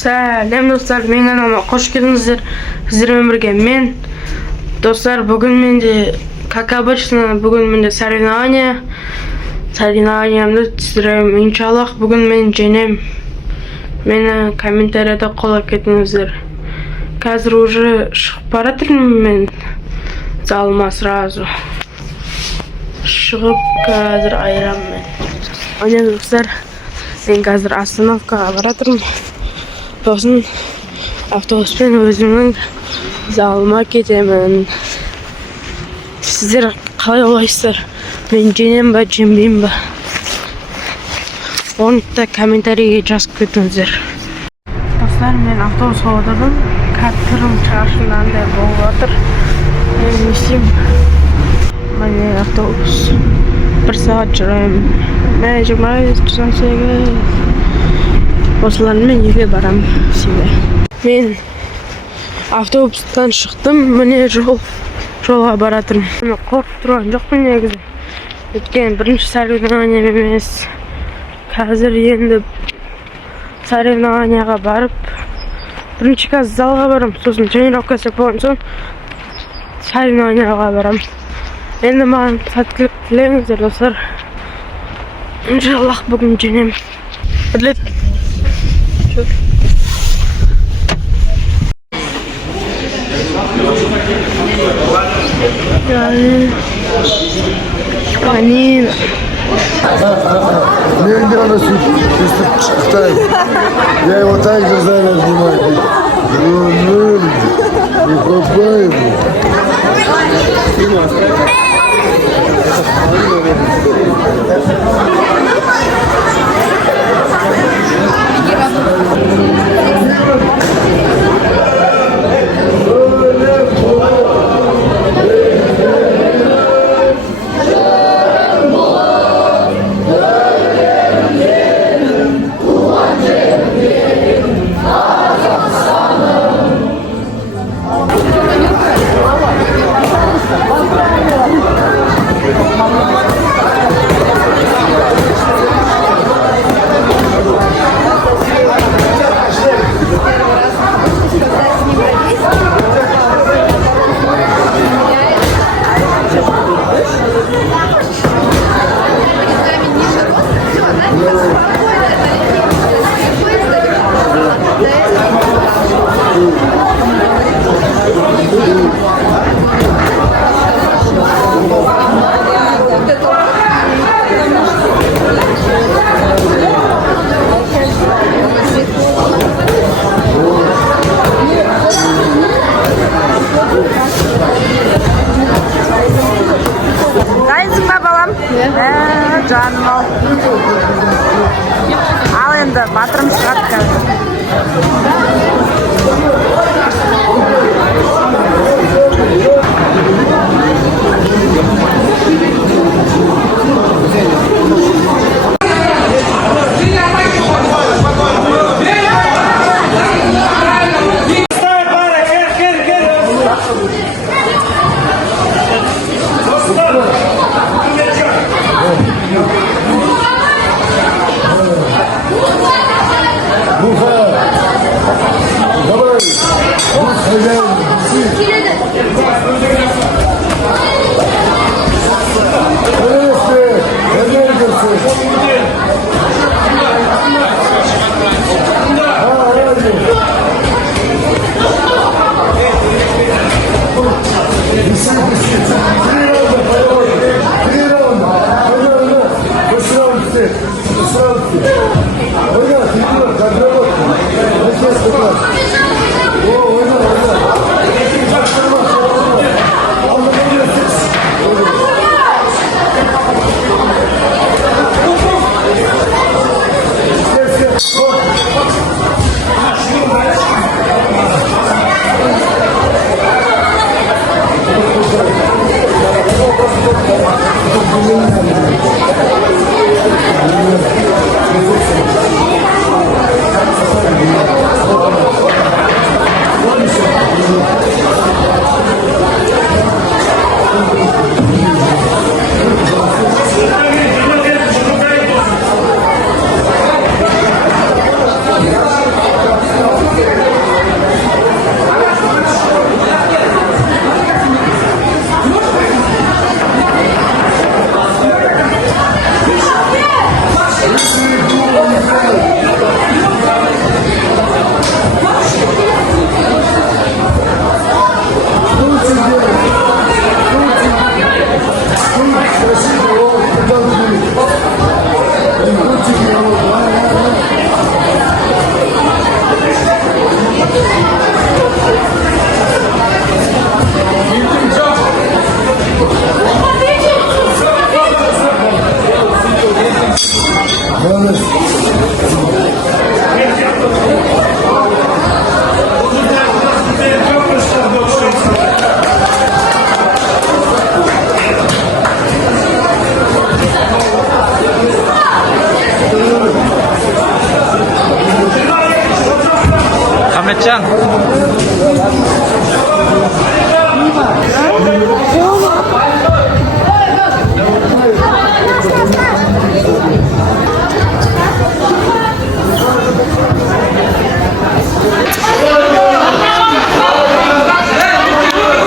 Сәлем достар, мен каналыма қош келдіңіздер. Сіздермен бірге мен. Достар, бүгін менде, как обычно, бүгін менде соревнование. Соревнованиямды түсіремін. Иншаллах, бүгін мен жеңем. Мені комментарияда қолдап кетіңіздер. Қазір уже шығып бара жатырмын мен залыма сразу. Шығып қазір айырамын мен. Міне достар, мен қазір остановкаға бара жатырмын. Сосын автобуспен өзімнің залыма кетемін. Сіздер қалай ойлайсыздар? Мен жеңем ба, жеңбеймін ба? Оны да комментарийге жазып кетіңіздер. Достар, мен автобусқа отырдым. Кәпірім шаршынандай болып отыр. Мен не істеймін? Міне автобус. 1 сағат жүрем. Мен 28. Осылармен үйге барам сізге. Мен автобустан шықтым, міне жолға баратырмын. Мен қорқып тұрған жоқпын негізі. Өткен бірінші соревнование емес. Қазір енді соревнованияға барып, бірінші қазір залға барам, сосын тренировка істеп болған соң соревнованияға барам. Енді маған сәттілік тілеңіздер, достар. Иншаллах, бүгін жеңем. Бірлет. Анина. Мне надо читать. Я его также зараз снимаю. Не попаем. Canım al. Al енді, батырым шығады қазір. Ahmetcan.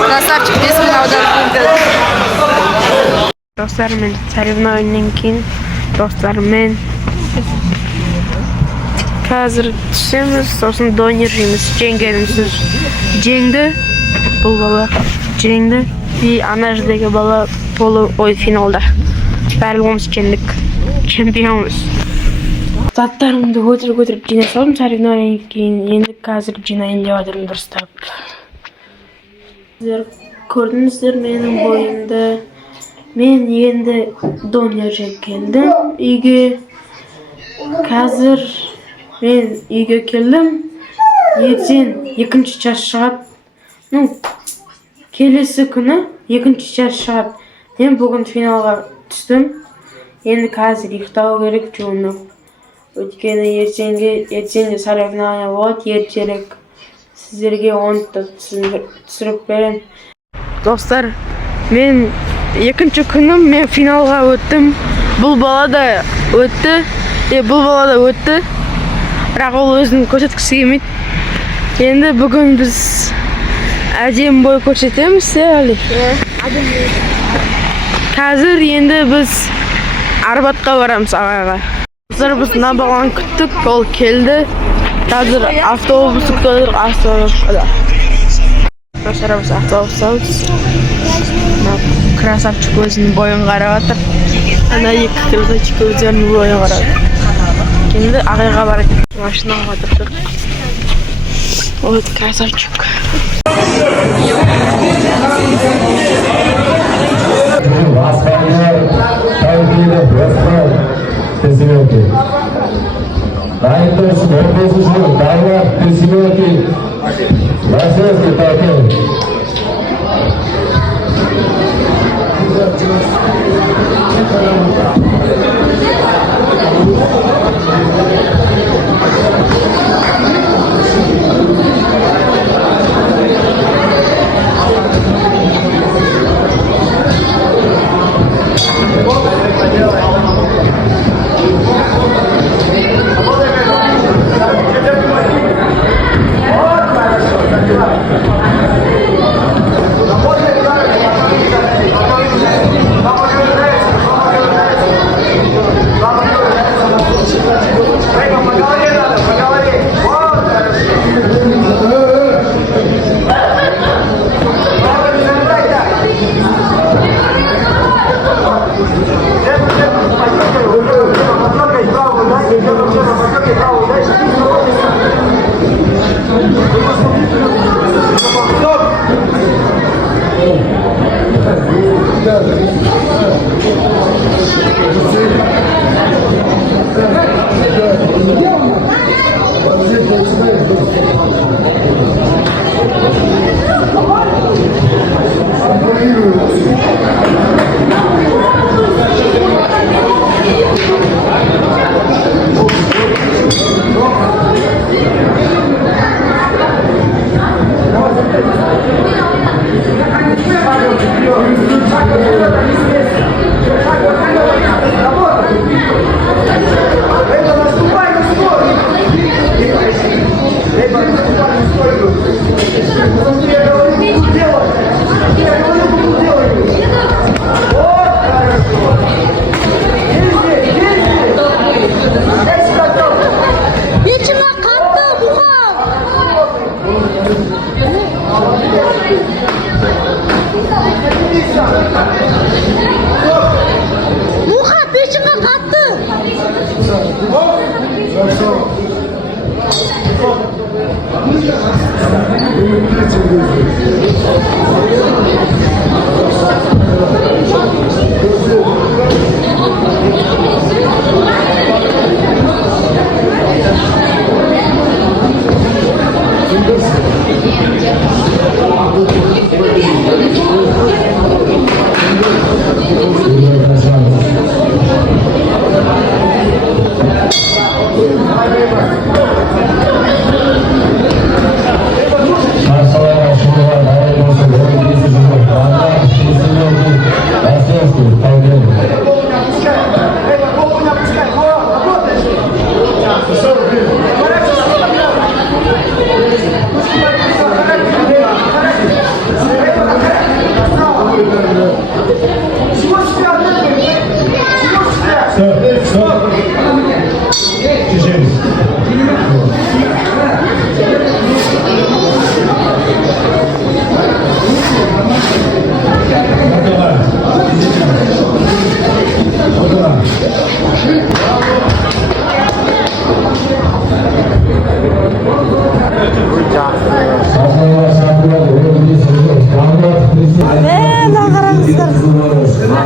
Красавчик, 5 000 audarib Dostlar, men sarafina'dan keyin do'stlarim hozir tushamiz, so'ng don yeymiz, jangamiz. Jangda bu bola jangda и ana jadagi bola polo o'y finalda. Barlig'imiz keldik. Chempionmiz. Zattarimni o'tirib jina soldim sarafina'dan keyin endi hozir jina indayodim durustab. Sizlar ko'rdingizlar mening bo'yimda. Men endi Donyaga keldim. Uyga hozir men uyga keldim. Ertaga ikkinchi chashg'at. Kelasi kuni ikkinchi chashg'at. Men bugun finalga tushdim. Endi hozir yig'tov kerak jo'ni. O'tgani ertaga sarafina'ga vot ertaga sizlarga 10 ta tushirib beraman. Do'stlar, men ikkinchi kunim men finalga o'tdim. Bu bola da o'tdi. Bu bola da o'tdi. Biroq u o'zini ko'rsatgisi kelmaydi. Endi bugun biz ajim bo'y ko'rsatamiz, hali. Hozir endi biz Arbatga boramiz avvalga. Hozir biz nabog'on kutdik, ol keldi. Hozir avtobusga keldik, avtobusda. Biz avtobusdamiz. Красавчик o'zini bo'yin qarayapti. Ana ikki krasavchik o'zini bo'yin qarayapti. Endi ag'ayga borib mashinaga o'tirdik. Вот красавчик.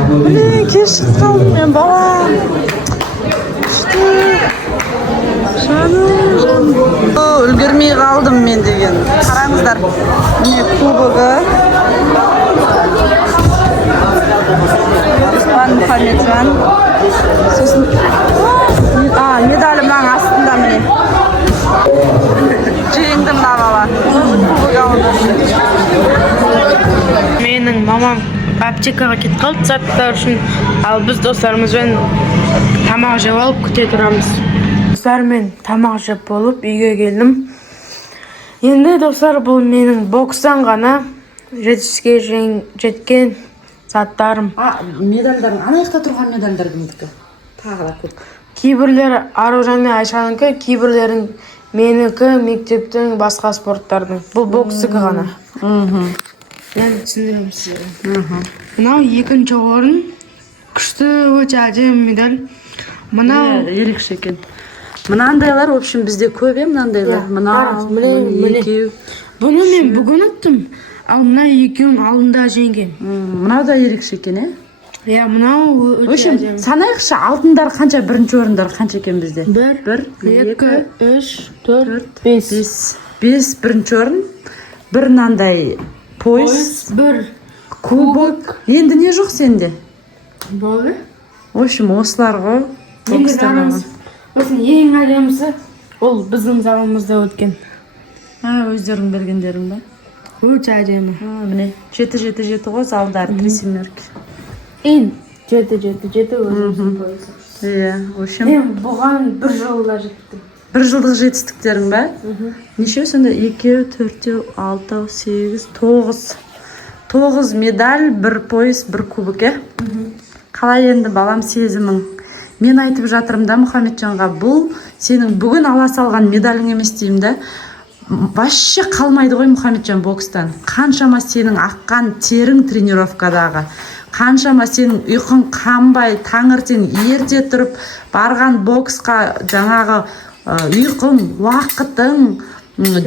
Блин, kech kaldım ben balam. İşte. Canım. Үлгермей қалдым мен деген. Қараңыздар. Міне кубогы. Руслан Мұхамеджан. Сосын медалі мынаның астында міне. Жеңдім мына бала. Кубок алды. Менің мамам аптекаға кетіп қалды заттар үшін, ал біз достарымызбен тамақ жеп алып күте тұрамыз. Достармен тамақ жеп болып үйге келдім. Енді достар, бұл менің бокстан ғана жетістікке жеткен заттарым. Медальдарың, ана жақта тұрған медальдар кімдікі? Тағы да көп. Кейбірлері Аружан мен Айшанікі, кейбірлерін менікі мектептің басқа спорттардың. Бұл бокстікі ғана. Мен түсіндірем сіздерге. Мынау екінші орын. Күшті өте әдемі медаль. Мынау ерекше екен. Мынандайлар, в общем, бізде көп мынандайлар. Мынау, екеу. Бұны мен бүгін ұттым. Ал мына екеуін алдында жеңгем. Мынау да ерекше екен, Иә, мынау в общем, санайықшы, алтындар қанша, бірінші орындар қанша екен бізде? 1, 2, 3, 4, 5. 5 бірінші орын. Бір мынандай пояс, бір кубок. Енді не жоқ сенде? болды. В общем, осылар ғой. Осының ең әдемісі ол біздің залымызда өткен. Өздерің бергендерің ба? Өте әдемі. Міне 7-7-7 ғой залдар, 3 семерки. Ең 7-7-7 өзіміздің поясы. Иә, в общем. Мен бұған бір жылда жеттім. Бір жылдық жетістіктерің ба? Неше сонда? 2, 4, 6, 8, 9. 9 медаль, бір пояс, бір кубок, Қалай енді балам сезімің? Мен айтып жатырым да Мұхамеджанға, бұл сенің бүгін ала салған медалің емес деймін да. Вообще қалмайды ғой Мұхамеджан бокстан. Қаншама сенің аққан терің тренировкадағы. Қаншама сенің ұйқың қанбай, таңертең ерте тұрып барған боксқа жаңағы ұйқың, уақытың,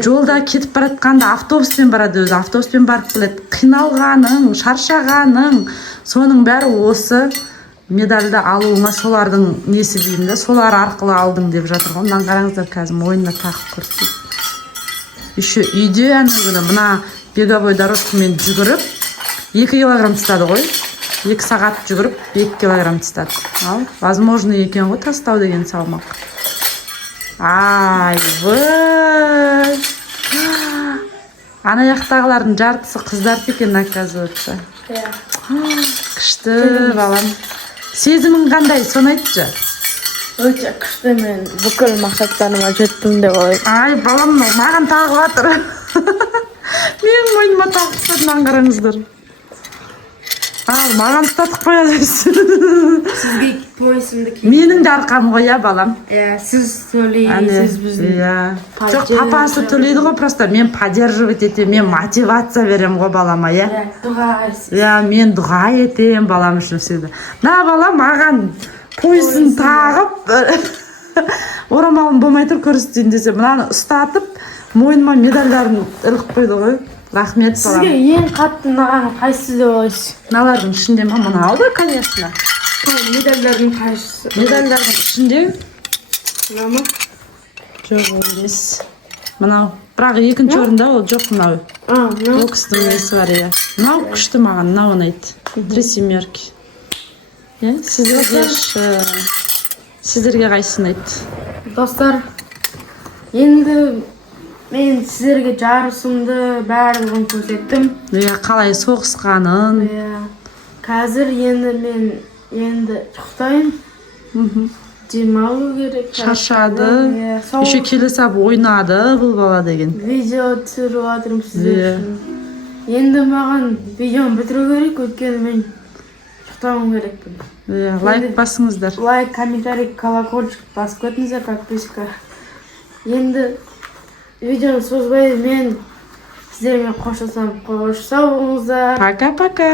жолда кетіп баратқанда автобуспен барады өзі, автобуспен барып келеді. Қиналғаның, шаршағаның, соның бәрі осы медальді алуыңа солардың несі деймін да, солар арқылы алдың деп жатыр ғой. Мынаны қараңыздар, қазір мойнына тағып көрсетейін. Еще үйде ана күні мына беговой дорожкамен жүгіріп 2 килограмм тастады ғой. 2 сағат жүгіріп 2 килограмм тастады. Ал, возможно екен ғой тастау деген салмақ. Ай, вай. Ана жақтағылардың жартысы қыздар екен, оказывается. Күшті балам. Сезімің қандай, соны айтшы. Өте күшті, мен бүкіл мақсаттарыма жеттім деп ойлаймын. Ай, балам, маған тағып жатыр. Менің мойныма тағып тастадың, қараңыздар. Ал, маған ұстатып қояды. Сізге поясымды киіп. Менің де арқам ғой, балам. Сіз төлейсіз біздің. Жоқ, папасы төлейді ғой, просто мен поддерживать етем, мен мотивация берем ғой балама, Дұға. Мен дұға етем балам үшін всегда. На, балам, маған поясын тағып, орамалым болмай тұр көрсетейін десе, мынаны ұстатып, мойныма медальдарын іліп қойды ғой. Рахмет балам. Сізге ең қатты ұнаған қайсысы деп ойлайсыз? Мыналардың ішінде ма? Мынау да, конечно. Медальдардың қайсысы? Медальдардың ішінде? Мынау ма? Жоқ, емес. Мынау. Бірақ екінші орында ол жоқ мынау. Мынау. Бокстың несі бар, Мынау күшті маған, мынау ұнайды. 3 семерки. Сіздерге қайсысы ұнайды? Достар, енді мен сіздерге жарысымды барлығын көрсеттім. Қалай соғысқанын. Қазір енді мен ұйықтайын. Демалу керек. Шаршады. Еще келе сап ойнады бұл бала деген. Видео түсіріп жатырмын сіздер үшін. Енді маған видеоны бітіру керек, өйткені мен ұйықтауым керекпін. Лайк басыңыздар. Лайк, комментарий, колокольчик басып кетіңіздер, подписка. Енді видеоны созбай мен сіздермен қоштасам, қош сау болыңыздар. Пока-пока.